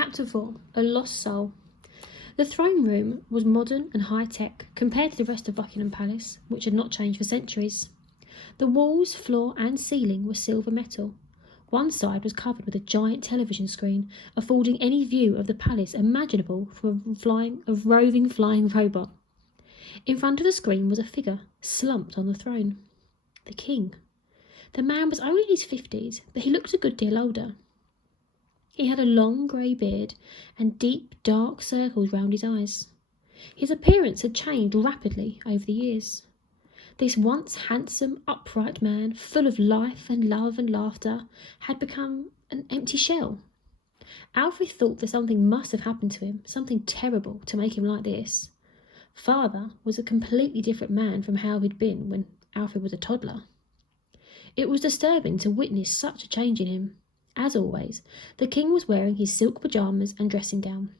Chapter 4, A Lost Soul. The throne room was modern and high-tech compared to the rest of Buckingham Palace, which had not changed for centuries. The walls, floor and ceiling were silver metal. One side was covered with a giant television screen, affording any view of the palace imaginable from a roving flying robot. In front of the screen was a figure, slumped on the throne. The king. The man was only in his 50s, but he looked a good deal older. He had a long grey beard and deep, dark circles round his eyes. His appearance had changed rapidly over the years. This once handsome, upright man, full of life and love and laughter, had become an empty shell. Alfred thought that something must have happened to him, something terrible, to make him like this. Father was a completely different man from how he'd been when Alfred was a toddler. It was disturbing to witness such a change in him. As always, the king was wearing his silk pyjamas and dressing gown.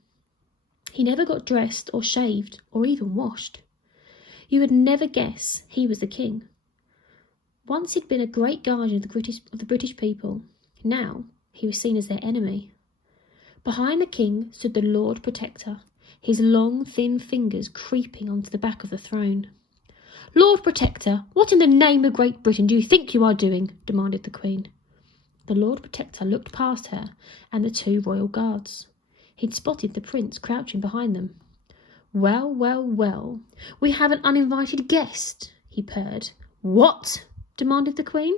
He never got dressed or shaved or even washed. You would never guess he was the king. Once he'd been a great guardian of the British people. Now he was seen as their enemy. Behind the king stood the Lord Protector, his long, thin fingers creeping onto the back of the throne. "Lord Protector, what in the name of Great Britain do you think you are doing?" demanded the Queen. The Lord Protector looked past her and the two royal guards. He'd spotted the prince crouching behind them. "Well, well, well, we have an uninvited guest," he purred. "What?" demanded the Queen.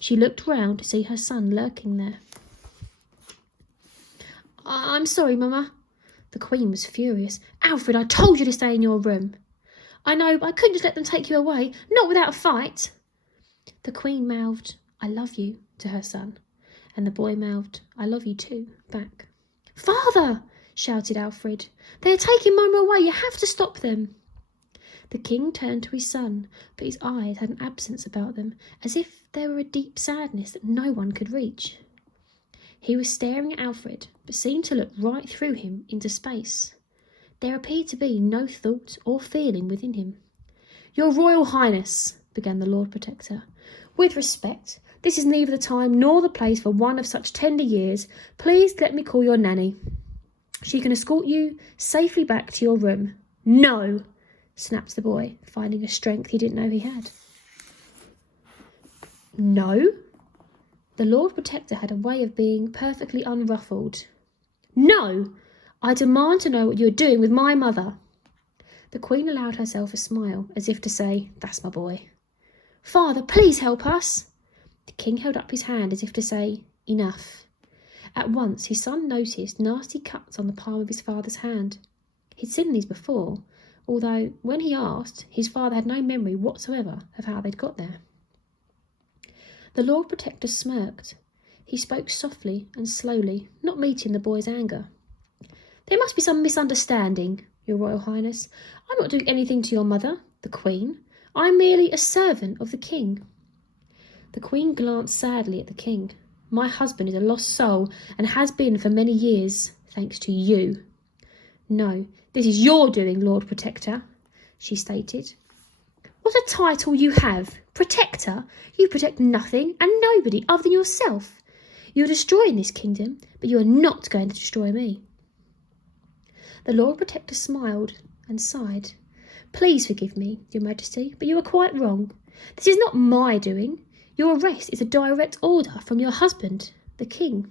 She looked round to see her son lurking there. "I'm sorry, Mama." The Queen was furious. "Alfred, I told you to stay in your room." "I know, but I couldn't just let them take you away, not without a fight." The Queen mouthed, "I love you," to her son, and the boy mouthed, "I love you too," back. "Father!" shouted Alfred. "They are taking Mama away. You have to stop them." The king turned to his son, but his eyes had an absence about them, as if there were a deep sadness that no one could reach. He was staring at Alfred, but seemed to look right through him into space. There appeared to be no thought or feeling within him. "Your Royal Highness," began the Lord Protector, "with respect, this is neither the time nor the place for one of such tender years. Please let me call your Nanny. She can escort you safely back to your room." "No," snapped the boy, finding a strength he didn't know he had. "No?" The Lord Protector had a way of being perfectly unruffled. "No! I demand to know what you are doing with my mother." The Queen allowed herself a smile, as if to say, "That's my boy." "Father, please help us." The king held up his hand as if to say, "Enough." At once his son noticed nasty cuts on the palm of his father's hand. He'd seen these before, although when he asked, his father had no memory whatsoever of how they'd got there. The Lord Protector smirked. He spoke softly and slowly, not meeting the boy's anger. "There must be some misunderstanding, Your Royal Highness. I'm not doing anything to your mother, the Queen. I'm merely a servant of the king." The Queen glanced sadly at the king. "My husband is a lost soul and has been for many years, thanks to you." "No, this is your doing, Lord Protector," she stated. "What a title you have! Protector? You protect nothing and nobody other than yourself. You're destroying this kingdom, but you are not going to destroy me." The Lord Protector smiled and sighed. "Please forgive me, Your Majesty, but you are quite wrong. This is not my doing. Your arrest is a direct order from your husband, the king."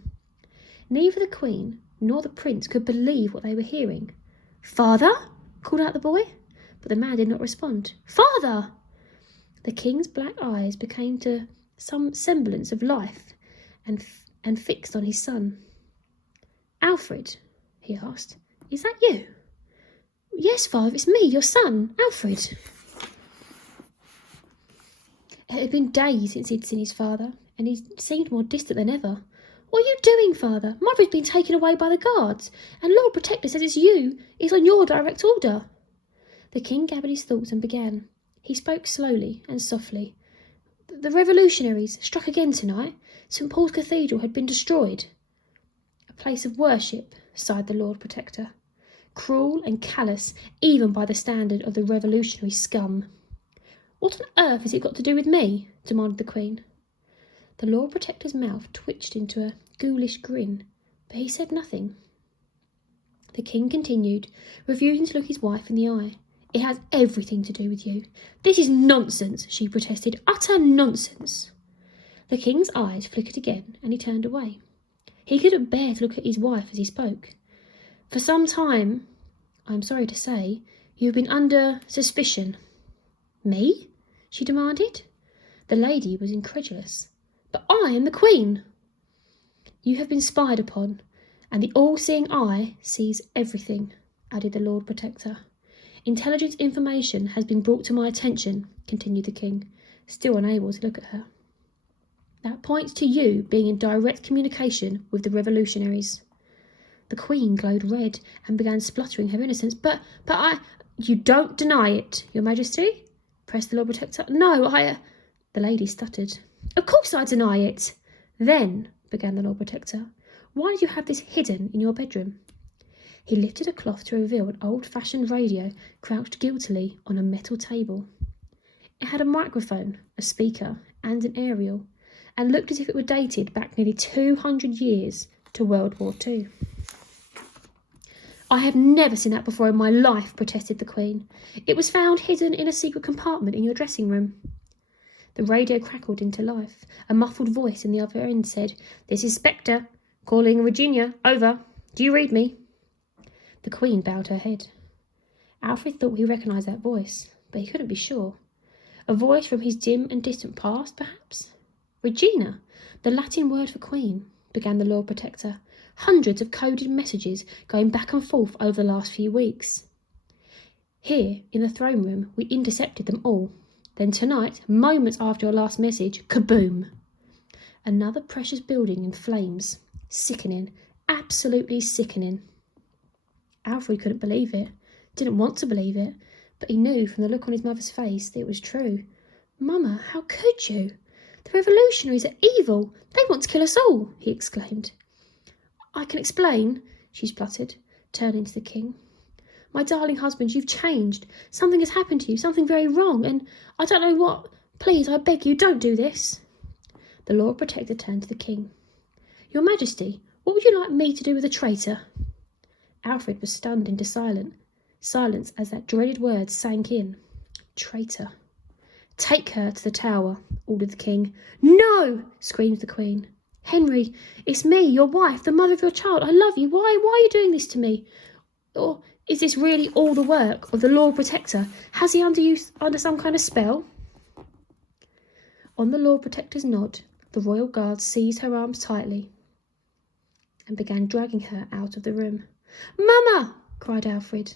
Neither the Queen nor the Prince could believe what they were hearing. "Father?" called out the boy, but the man did not respond. "Father!" The king's black eyes became to some semblance of life and fixed on his son. "Alfred?" he asked. "Is that you?" "Yes, father, it's me, your son, Alfred." It had been days since he'd seen his father, and he seemed more distant than ever. "What are you doing, father? Mother's been taken away by the guards, and Lord Protector says it's on your direct order." The king gathered his thoughts and began. He spoke slowly and softly. "The revolutionaries struck again tonight. St. Paul's Cathedral had been destroyed." "A place of worship," sighed the Lord Protector. "Cruel and callous, even by the standard of the revolutionary scum." "What on earth has it got to do with me?" demanded the Queen. The Lord Protector's mouth twitched into a ghoulish grin, but he said nothing. The king continued, refusing to look his wife in the eye. It has everything to do with you. This is nonsense, she protested. Utter nonsense. The king's eyes flickered again, and he turned away. He couldn't bear to look at his wife as he spoke. For some time, I'm sorry to say, you've been under suspicion. Me? She demanded. The lady was incredulous. But I am the queen. You have been spied upon, and the all-seeing eye sees everything, added the Lord Protector. Intelligence information has been brought to my attention, continued the king, still unable to look at her. That points to you being in direct communication with the revolutionaries. The queen glowed red and began spluttering her innocence. But I... You don't deny it, your majesty? Pressed the Lord Protector. No, The lady stuttered. Of course I deny it. Then, began the Lord Protector, why do you have this hidden in your bedroom? He lifted a cloth to reveal an old-fashioned radio crouched guiltily on a metal table. It had a microphone, a speaker, and an aerial, and looked as if it were dated back nearly 200 years to World War II. I have never seen that before in my life, protested the Queen. It was found hidden in a secret compartment in your dressing room. The radio crackled into life. A muffled voice in the other end said, This is Spectre, calling Virginia, over. Do you read me? The Queen bowed her head. Alfred thought he recognised that voice, but he couldn't be sure. A voice from his dim and distant past, perhaps? Regina, the Latin word for queen, began the Lord Protector. Hundreds of coded messages going back and forth over the last few weeks. Here, in the throne room, we intercepted them all. Then tonight, moments after your last message, kaboom! Another precious building in flames. Sickening. Absolutely sickening. Alfred couldn't believe it. Didn't want to believe it. But he knew from the look on his mother's face that it was true. Mama, how could you? The revolutionaries are evil. They want to kill us all, he exclaimed. I can explain, she spluttered, turning to the king. My darling husband, you've changed. Something has happened to you, something very wrong, and I don't know what. Please, I beg you, don't do this. The Lord Protector turned to the king. Your Majesty, what would you like me to do with a traitor? Alfred was stunned into silence as that dreaded word sank in. Traitor. Take her to the tower, ordered the king. No, screamed the queen. Henry, it's me, your wife, the mother of your child. I love you. Why are you doing this to me? Or is this really all the work of the Lord Protector? Has he under some kind of spell? On the Lord Protector's nod, the royal guard seized her arms tightly and began dragging her out of the room. Mama! Cried Alfred,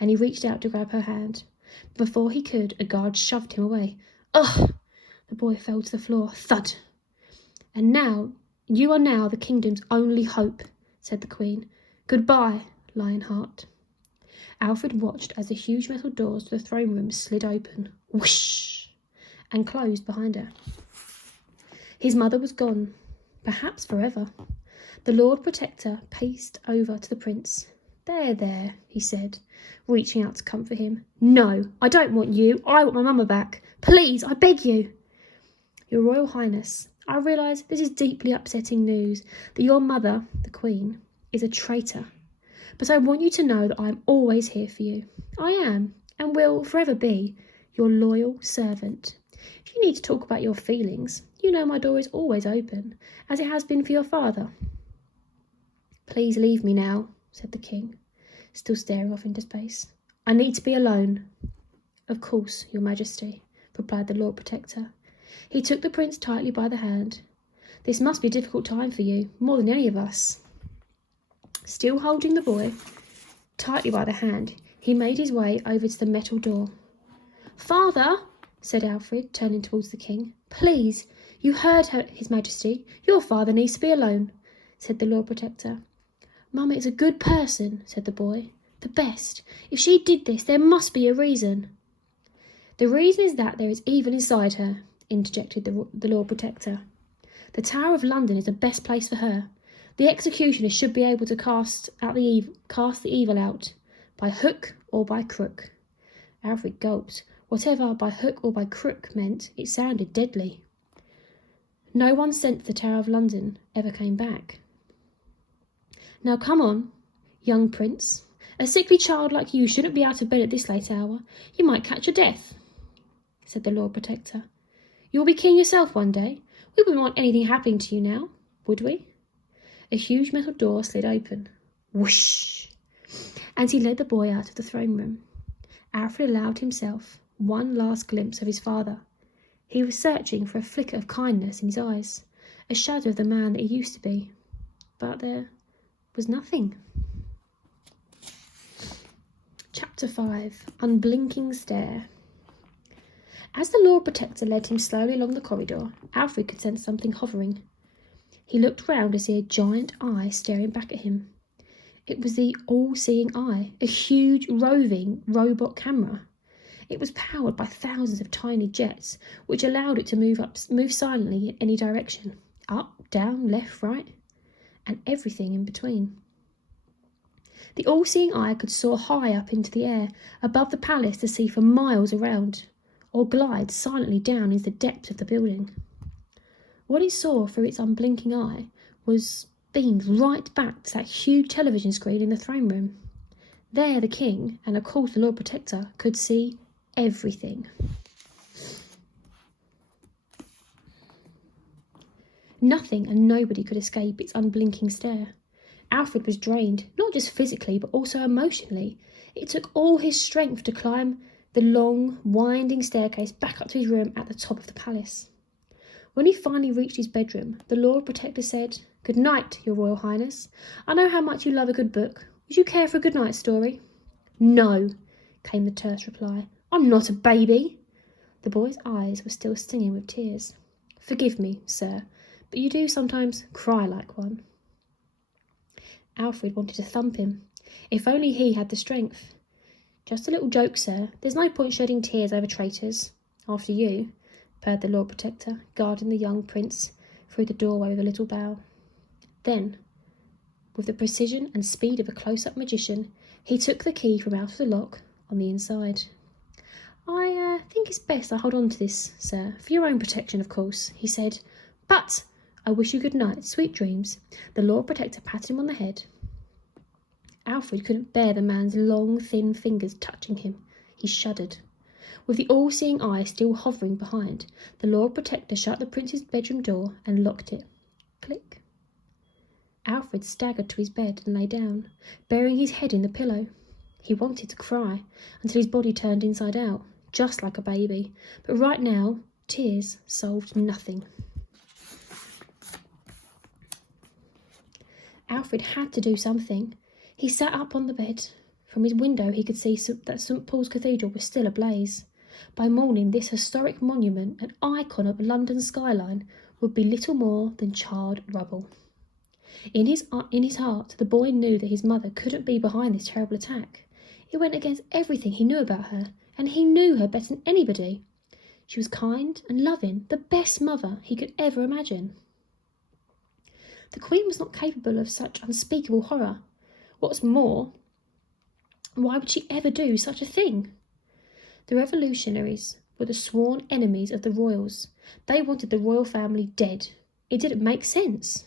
and he reached out to grab her hand. Before he could, a guard shoved him away. Ugh! The boy fell to the floor. Thud! And now, you are now the kingdom's only hope, said the Queen. Goodbye, Lionheart. Alfred watched as the huge metal doors to the throne room slid open, whoosh, and closed behind her. His mother was gone, perhaps forever. The Lord Protector paced over to the prince. There, he said, reaching out to comfort him. No, I don't want you. I want my mama back. Please, I beg you. Your Royal Highness, I realise this is deeply upsetting news, that your mother, the Queen, is a traitor. But I want you to know that I am always here for you. I am, and will forever be, your loyal servant. If you need to talk about your feelings, you know my door is always open, as it has been for your father. Please leave me now, said the king, still staring off into space. I need to be alone. Of course, your majesty, replied the Lord Protector. He took the prince tightly by the hand. This must be a difficult time for you, more than any of us. Still holding the boy tightly by the hand, he made his way over to the metal door. Father, said Alfred, turning towards the king. Please, you heard her, his majesty. Your father needs to be alone, said the Lord Protector. Mama is a good person, said the boy. The best. If she did this, there must be a reason. The reason is that there is evil inside her, interjected the Lord Protector. The Tower of London is the best place for her. The executioner should be able to cast the evil out, by hook or by crook. Alfred gulped. Whatever by hook or by crook meant, it sounded deadly. No one sent to the Tower of London ever came back. Now come on, young prince, A sickly child like you shouldn't be out of bed at this late hour. You might catch a death, said the Lord Protector. You'll be king yourself one day. We wouldn't want anything happening to you now, would we? A huge metal door slid open. Whoosh! And he led the boy out of the throne room. Alfred allowed himself one last glimpse of his father. He was searching for a flicker of kindness in his eyes, a shadow of the man that he used to be. But there was nothing. Chapter 5. Unblinking Stare. As the Lord Protector led him slowly along the corridor, Alfred could sense something hovering. He looked round to see a giant eye staring back at him. It was the all-seeing eye, a huge, roving robot camera. It was powered by thousands of tiny jets, which allowed it to move silently in any direction, up, down, left, right, and everything in between. The all-seeing eye could soar high up into the air, above the palace to see for miles around, or glide silently down into the depths of the building. What it saw through its unblinking eye was beamed right back to that huge television screen in the throne room. There the king, and of course the Lord Protector, could see everything. Nothing and nobody could escape its unblinking stare. Alfred was drained, not just physically but also emotionally. It took all his strength to climb the long, winding staircase back up to his room at the top of the palace. When he finally reached his bedroom, the Lord Protector said, "Good night, Your Royal Highness. I know how much you love a good book. Would you care for a good night story?" "No," came the terse reply. "I'm not a baby." The boy's eyes were still stinging with tears. "Forgive me, sir, but you do sometimes cry like one." Alfred wanted to thump him. If only he had the strength. "Just a little joke, sir. There's no point shedding tears over traitors. After you," purred the Lord Protector, guarding the young prince through the doorway with a little bow. Then, with the precision and speed of a close-up magician, he took the key from out of the lock on the inside. I think it's best I hold on to this, sir, for your own protection, of course," he said. "But I wish you good night, sweet dreams." The Lord Protector patted him on the head. Alfred couldn't bear the man's long, thin fingers touching him. He shuddered. With the all-seeing eye still hovering behind, the Lord Protector shut the prince's bedroom door and locked it. Click. Alfred staggered to his bed and lay down, burying his head in the pillow. He wanted to cry until his body turned inside out, just like a baby, but right now, tears solved nothing. Alfred had to do something. He sat up on the bed. From his window he could see that St. Paul's Cathedral was still ablaze. By morning this historic monument, an icon of London's skyline, would be little more than charred rubble. In his heart, the boy knew that his mother couldn't be behind this terrible attack. It went against everything he knew about her, and he knew her better than anybody. She was kind and loving, the best mother he could ever imagine. The Queen was not capable of such unspeakable horror. What's more, why would she ever do such a thing? The revolutionaries were the sworn enemies of the royals. They wanted the royal family dead. It didn't make sense.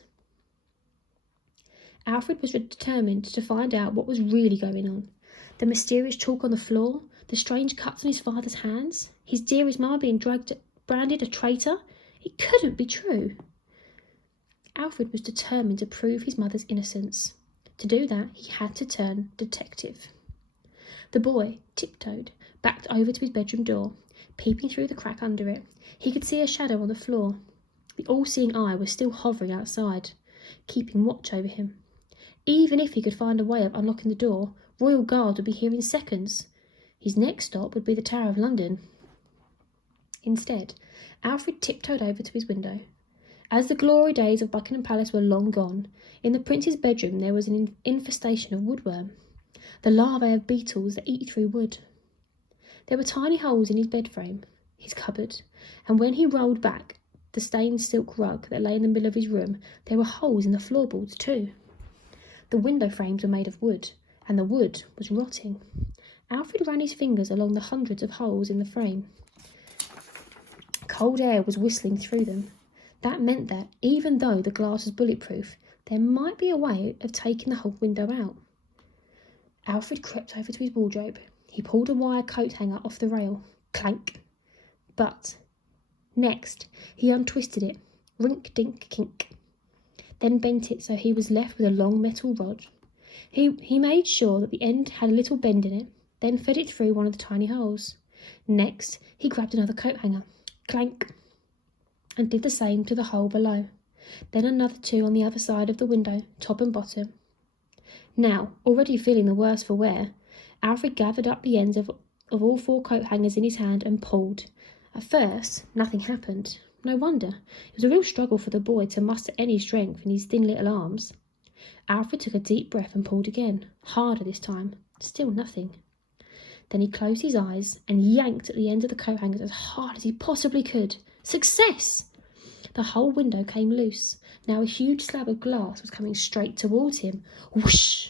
Alfred was determined to find out what was really going on. The mysterious chalk on the floor, the strange cuts on his father's hands, his dearest mother being branded a traitor. It couldn't be true. Alfred was determined to prove his mother's innocence. To do that, he had to turn detective. The boy tiptoed back over to his bedroom door. Peeping through the crack under it, he could see a shadow on the floor. The all-seeing eye was still hovering outside, keeping watch over him. Even if he could find a way of unlocking the door, royal guards would be here in seconds. His next stop would be the Tower of London. Instead, Alfred tiptoed over to his window. As the glory days of Buckingham Palace were long gone, in the prince's bedroom there was an infestation of woodworm, the larvae of beetles that eat through wood. There were tiny holes in his bed frame, his cupboard, and when he rolled back the stained silk rug that lay in the middle of his room, there were holes in the floorboards too. The window frames were made of wood, and the wood was rotting. Alfred ran his fingers along the hundreds of holes in the frame. Cold air was whistling through them. That meant that, even though the glass was bulletproof, there might be a way of taking the whole window out. Alfred crept over to his wardrobe. He pulled a wire coat hanger off the rail. Clank. But next, he untwisted it. Rink-dink-kink. Then bent it so he was left with a long metal rod. He made sure that the end had a little bend in it, then fed it through one of the tiny holes. Next, he grabbed another coat hanger. Clank. And did the same to the hole below. Then another two on the other side of the window, top and bottom. Now, already feeling the worse for wear, Alfred gathered up the ends of all 4 coat hangers in his hand and pulled. At first, nothing happened. No wonder. It was a real struggle for the boy to muster any strength in his thin little arms. Alfred took a deep breath and pulled again, harder this time. Still nothing. Then he closed his eyes and yanked at the ends of the coat hangers as hard as he possibly could. Success! The whole window came loose. Now a huge slab of glass was coming straight towards him. Whoosh!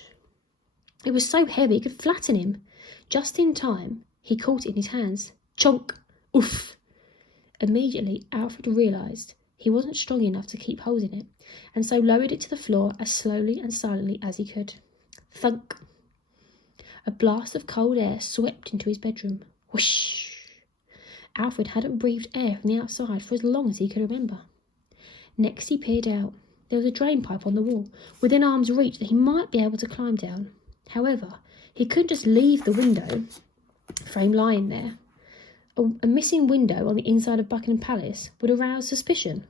It was so heavy it could flatten him. Just in time, he caught it in his hands. Chonk! Oof! Immediately, Alfred realised he wasn't strong enough to keep holding it, and so lowered it to the floor as slowly and silently as he could. Thunk! A blast of cold air swept into his bedroom. Whoosh! Alfred hadn't breathed air from the outside for as long as he could remember. Next he peered out. There was a drain pipe on the wall, within arm's reach that he might be able to climb down. However, he couldn't just leave the window frame lying there. A missing window on the inside of Buckingham Palace would arouse suspicion.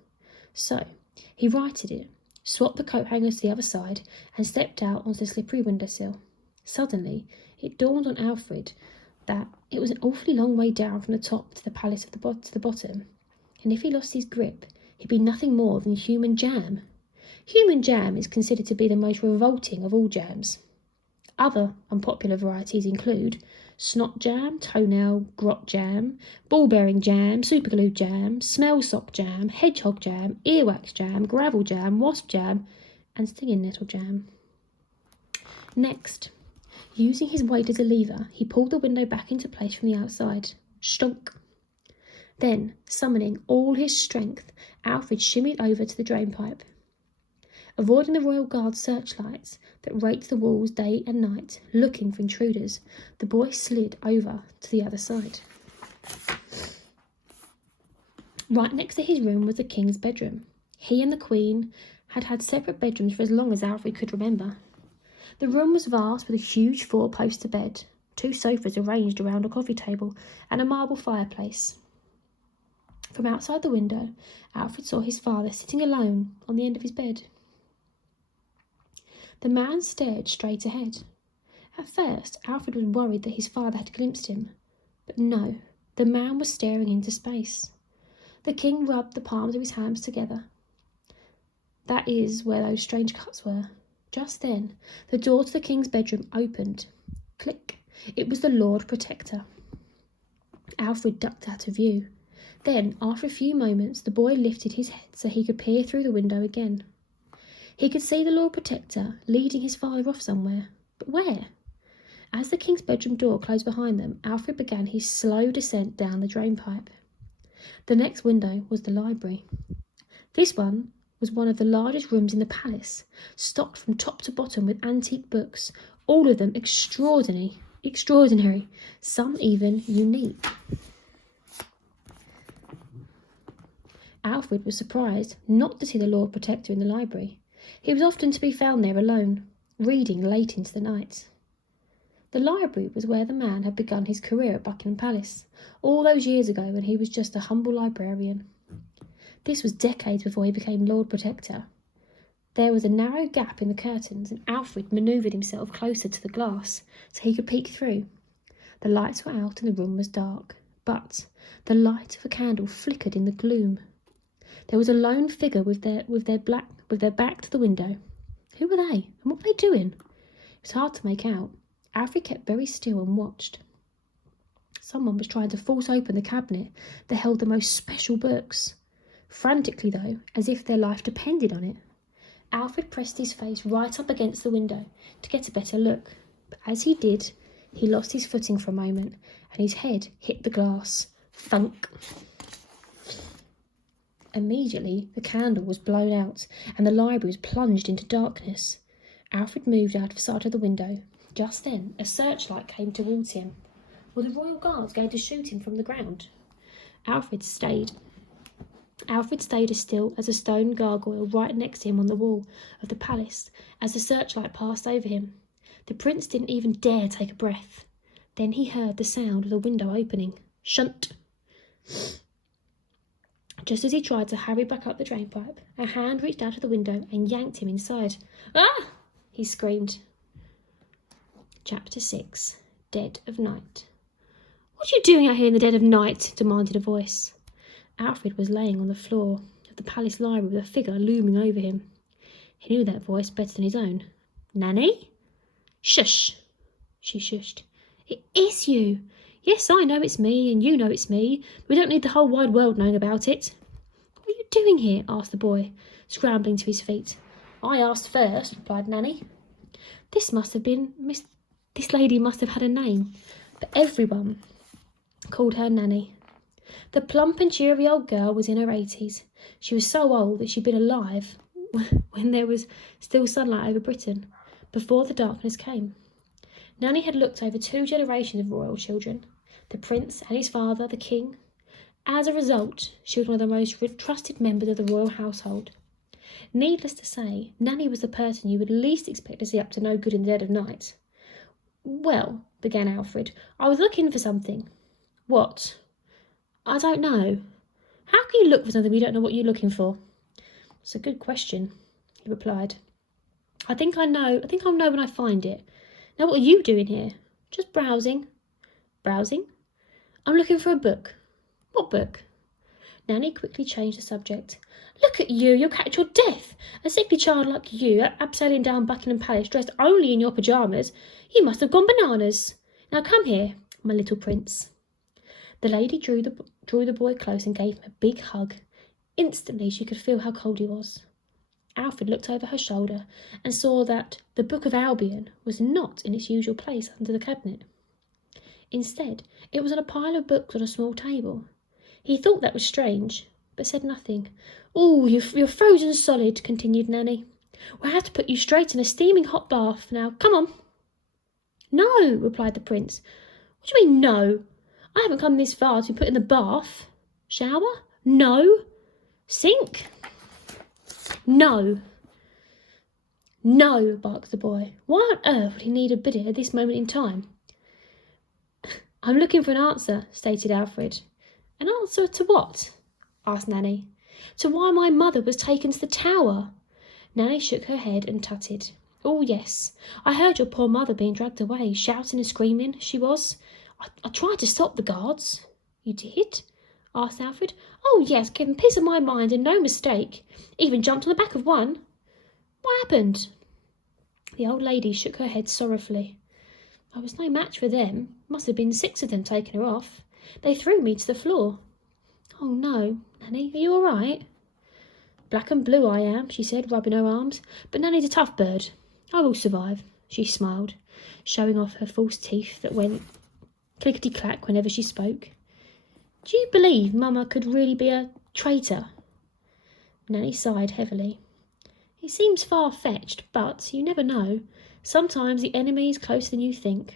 So, he righted it, swapped the coat hangers to the other side, and stepped out onto the slippery windowsill. Suddenly, it dawned on Alfred that it was an awfully long way down from the top to the palace to the bottom, and if he lost his grip, he'd be nothing more than human jam. Human jam is considered to be the most revolting of all jams. Other unpopular varieties include snot jam, toenail, grot jam, ball-bearing jam, superglue jam, smell sock jam, hedgehog jam, earwax jam, gravel jam, wasp jam, and stinging nettle jam. Next, using his weight as a lever, he pulled the window back into place from the outside. Stonk! Then, summoning all his strength, Alfred shimmied over to the drain pipe. Avoiding the Royal Guard searchlights that raked the walls day and night, looking for intruders, the boy slid over to the other side. Right next to his room was the king's bedroom. He and the queen had had separate bedrooms for as long as Alfred could remember. The room was vast with a huge 4-poster bed, 2 sofas arranged around a coffee table, and a marble fireplace. From outside the window, Alfred saw his father sitting alone on the end of his bed. The man stared straight ahead. At first, Alfred was worried that his father had glimpsed him. But no, the man was staring into space. The king rubbed the palms of his hands together. That is where those strange cuts were. Just then, the door to the king's bedroom opened. Click. It was the Lord Protector. Alfred ducked out of view. Then, after a few moments, the boy lifted his head so he could peer through the window again. He could see the Lord Protector leading his father off somewhere. But where? As the king's bedroom door closed behind them, Alfred began his slow descent down the drain pipe. The next window was the library. This one was one of the largest rooms in the palace, stocked from top to bottom with antique books, all of them extraordinary, some even unique. Alfred was surprised not to see the Lord Protector in the library. He was often to be found there alone, reading late into the night. The library was where the man had begun his career at Buckingham Palace, all those years ago when he was just a humble librarian. This was decades before he became Lord Protector. There was a narrow gap in the curtains, and Alfred manoeuvred himself closer to the glass so he could peek through. The lights were out and the room was dark, but the light of a candle flickered in the gloom. There was a lone figure with their back to the window. Who were they, and what were they doing? It was hard to make out. Alfred kept very still and watched. Someone was trying to force open the cabinet that held the most special books. Frantically, though, as if their life depended on it. Alfred pressed his face right up against the window to get a better look. But as he did, he lost his footing for a moment, and his head hit the glass. Thunk! Immediately, the candle was blown out, and the library was plunged into darkness. Alfred moved out of sight of the window, Just then, a searchlight came towards him. Were the royal guards going to shoot him from the ground? Alfred stayed as still as a stone gargoyle right next to him on the wall of the palace as the searchlight passed over him. The prince didn't even dare take a breath. Then he heard the sound of the window opening. Shunt! Just as he tried to hurry back up the drainpipe, a hand reached out of the window and yanked him inside. Ah! He screamed. Chapter 6. Dead of Night. What are you doing out here in the dead of night? Demanded a voice. Alfred was laying on the floor of the palace library with a figure looming over him. He knew that voice better than his own. Nanny? Shush! She shushed. It is you. Yes, I know it's me, and you know it's me. We don't need the whole wide world knowing about it. What are you doing here? Asked the boy, scrambling to his feet. I asked first, replied Nanny. This lady must have had a name, but everyone called her Nanny. The plump and cheery old girl was in her 80s. She was so old that she'd been alive when there was still sunlight over Britain, before the darkness came. Nanny had looked over 2 generations of royal children, the prince and his father, the king. As a result, she was one of the most trusted members of the royal household. Needless to say, Nanny was the person you would least expect to see up to no good in the dead of night. Well, began Alfred, I was looking for something. What? I don't know. How can you look for something you don't know what you're looking for? It's a good question, he replied. I think I'll know when I find it. Now what are you doing here? Just browsing. Browsing? I'm looking for a book. What book? Nanny quickly changed the subject. Look at you, you'll catch your death. A sickly child like you, abseiling down Buckingham Palace dressed only in your pyjamas. You must have gone bananas. Now come here, my little prince. The lady drew the boy close and gave him a big hug. Instantly she could feel how cold he was. Alfred looked over her shoulder and saw that the Book of Albion was not in its usual place under the cabinet. Instead, it was on a pile of books on a small table. He thought that was strange, but said nothing. Oh, you're frozen solid, continued Nanny. We'll have to put you straight in a steaming hot bath. Now, come on. No, replied the prince. What do you mean, no? I haven't come this far to be put in the bath. Shower? No. Sink? No. No, barked the boy. Why on earth would he need a bidet at this moment in time? I'm looking for an answer, stated Alfred. An answer to what? Asked Nanny. To why my mother was taken to the tower. Nanny shook her head and tutted. Oh, yes, I heard your poor mother being dragged away, shouting and screaming, she was. I tried to stop the guards. You did? Asked Alfred. Oh, yes, gave them peace of my mind and no mistake. Even jumped on the back of one. What happened? The old lady shook her head sorrowfully. I was no match for them. Must have been 6 of them taking her off. They threw me to the floor. Oh, no, Nanny, are you all right? Black and blue I am, she said, rubbing her arms. But Nanny's a tough bird. I will survive, she smiled, showing off her false teeth that went clickety-clack whenever she spoke. Do you believe Mama could really be a traitor? Nanny sighed heavily. It seems far-fetched, but you never know. Sometimes the enemy is closer than you think.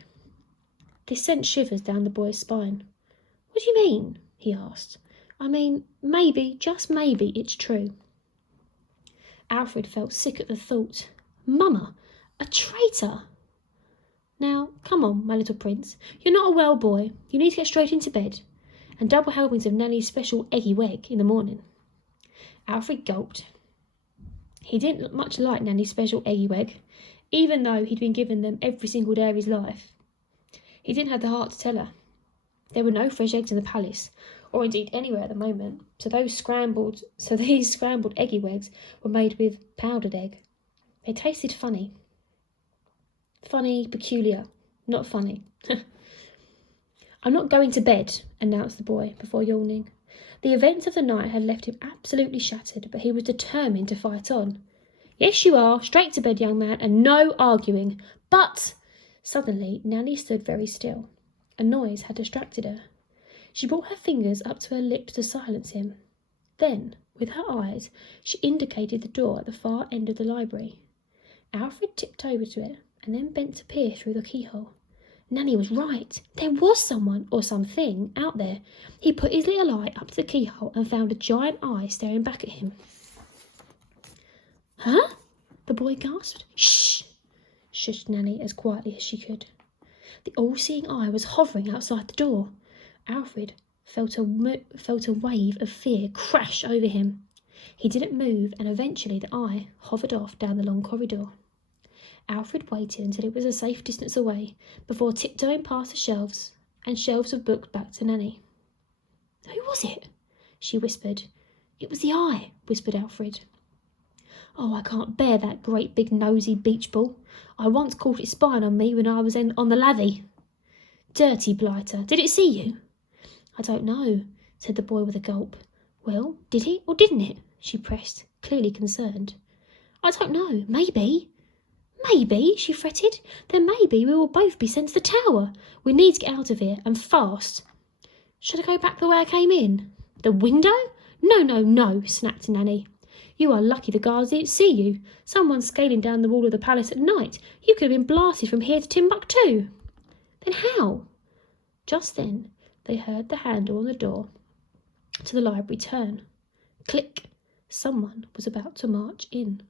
This sent shivers down the boy's spine. What do you mean? He asked. I mean, maybe, just maybe, it's true. Alfred felt sick at the thought. Mama, a traitor! Now, come on, my little prince. You're not a well boy. You need to get straight into bed. And double helpings of Nanny's special eggy wegg in the morning. Alfred gulped. He didn't much like Nanny's special eggy wegg, even though he'd been given them every single day of his life. He didn't have the heart to tell her. There were no fresh eggs in the palace, or indeed anywhere at the moment, so these scrambled eggy weggs were made with powdered egg. They tasted funny. Funny, peculiar, not funny. I'm not going to bed, announced the boy before yawning. The events of the night had left him absolutely shattered, but he was determined to fight on. Yes, you are. Straight to bed, young man, and no arguing. But suddenly Nanny stood very still. A noise had distracted her. She brought her fingers up to her lips to silence him. Then, with her eyes, she indicated the door at the far end of the library. Alfred tipped over to it and then bent to peer through the keyhole. Nanny was right. There was someone, or something, out there. He put his little eye up to the keyhole and found a giant eye staring back at him. Huh? The boy gasped. Shh! Shushed Nanny as quietly as she could. The all-seeing eye was hovering outside the door. Alfred felt a wave of fear crash over him. He didn't move, and eventually the eye hovered off down the long corridor. Alfred waited until it was a safe distance away before tiptoeing past the shelves of books back to Nanny. Who was it? She whispered. It was the eye, whispered Alfred. Oh, I can't bear that great big nosy beach ball. I once caught it spying on me when I was on the lavvy. Dirty blighter, did it see you? I don't know, said the boy with a gulp. Well, did it or didn't it? She pressed, clearly concerned. I don't know, maybe. Maybe, she fretted. Then maybe we will both be sent to the tower. We need to get out of here, and fast. Should I go back the way I came in? The window? No, snapped Nanny. You are lucky the guards didn't see you. Someone scaling down the wall of the palace at night. You could have been blasted from here to Timbuktu. Then how? Just then they heard the handle on the door to the library turn. Click. Someone was about to march in.